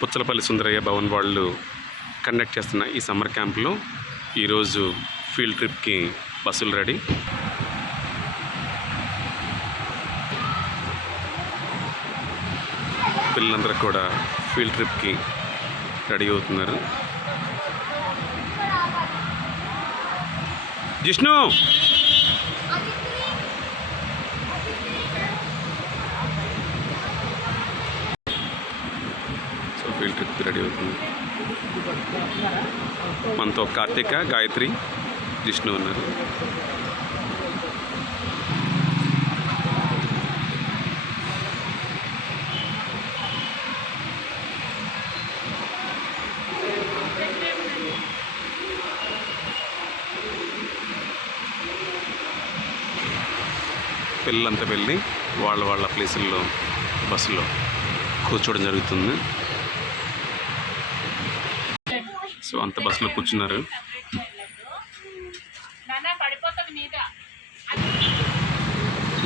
పుచ్చలపల్లి సుందరయ్య భవన్ వాళ్ళు కండక్ట్ చేస్తున్న ఈ సమ్మర్ క్యాంప్లో ఈరోజు ఫీల్డ్ ట్రిప్కి బస్సులు రెడీ. పిల్లలందరూ కూడా ఫీల్డ్ ట్రిప్కి రెడీ అవుతున్నారు. జిష్ణు ఫీల్డ్ ట్రిప్కి రెడీ అవుతుంది. మనతో కార్తిక, గాయత్రి, జిష్ణు ఉన్నారు. పిల్లలంతా వెళ్ళి వాళ్ళ ప్లేసుల్లో బస్సులో కూర్చోవడం జరుగుతుంది. సో అంత బస్సులో కూర్చున్నారు.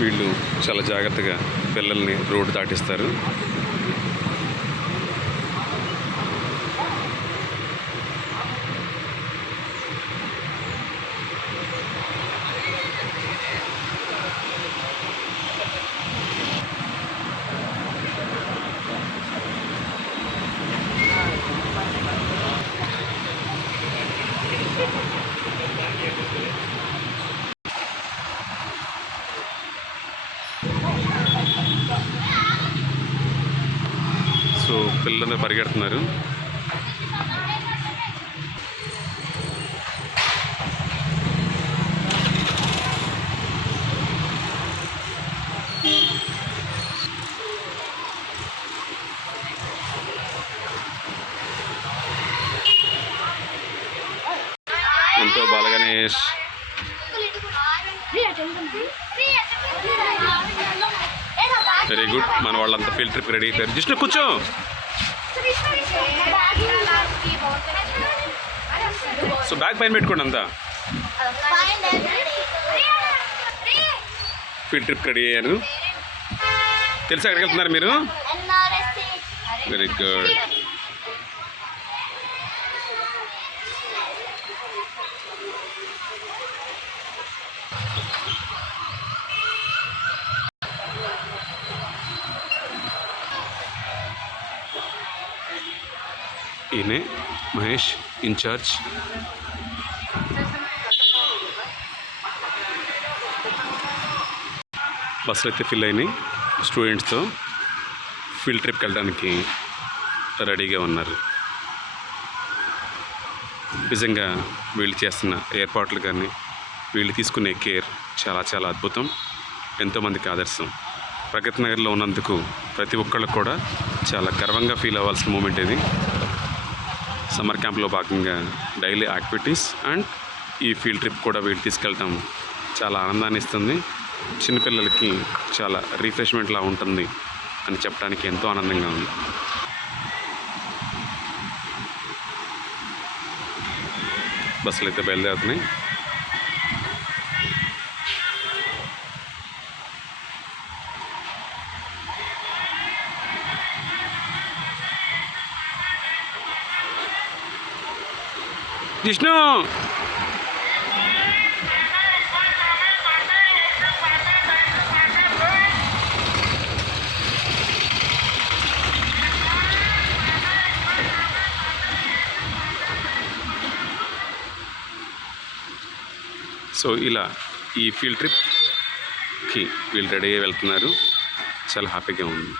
వీళ్ళు చాలా జాగ్రత్తగా పిల్లల్ని రోడ్డు దాటిస్తారు. సో పిల్లలు పరిగెడుతున్నారు. ఎంతో బాలగణేష్ వెరీ గుడ్. మన వాళ్ళంతా ఫీల్డ్ ట్రిప్ రెడీ అయిపోయారు. జిష్ణు కూర్చో. సో బ్యాగ్ పైన పెట్టుకోండి. అంతా ఫీల్డ్ ట్రిప్ రెడీ అయ్యారు. తెలుసా ఎక్కడికి వెళ్తున్నారు మీరు? Very good. ఈయనే మహేష్ ఇన్ఛార్జ్. బస్సులు అయితే ఫిల్ అయినాయి. స్టూడెంట్స్తో ఫీల్డ్ ట్రిప్కి వెళ్ళడానికి రెడీగా ఉన్నారు. నిజంగా వీళ్ళు చేస్తున్న ఏర్పాట్లు కానీ వీళ్ళు తీసుకునే కేర్ చాలా చాలా అద్భుతం. ఎంతోమందికి ఆదర్శం. ప్రగతి నగర్లో ఉన్నందుకు ప్రతి ఒక్కళ్ళకు కూడా చాలా గర్వంగా ఫీల్ అవ్వాల్సిన మూమెంట్ ఇది. సమ్మర్ క్యాంప్లో భాగంగా డైలీ యాక్టివిటీస్ అండ్ ఈ ఫీల్డ్ ట్రిప్ కూడా వీళ్ళు తీసుకెళ్ళటం చాలా ఆనందాన్ని ఇస్తుంది. చిన్నపిల్లలకి చాలా రిఫ్రెష్మెంట్లా ఉంటుంది అని చెప్పడానికి ఎంతో ఆనందంగా ఉంది. బస్సులు అయితే బయలుదేరుతున్నాయి. జిష్ణు సో ఇలా ఈ ఫీల్డ్ ట్రిప్కి వీళ్ళు రెడీ అయ్యి వెళ్తున్నారు. చాలా హ్యాపీగా ఉంది.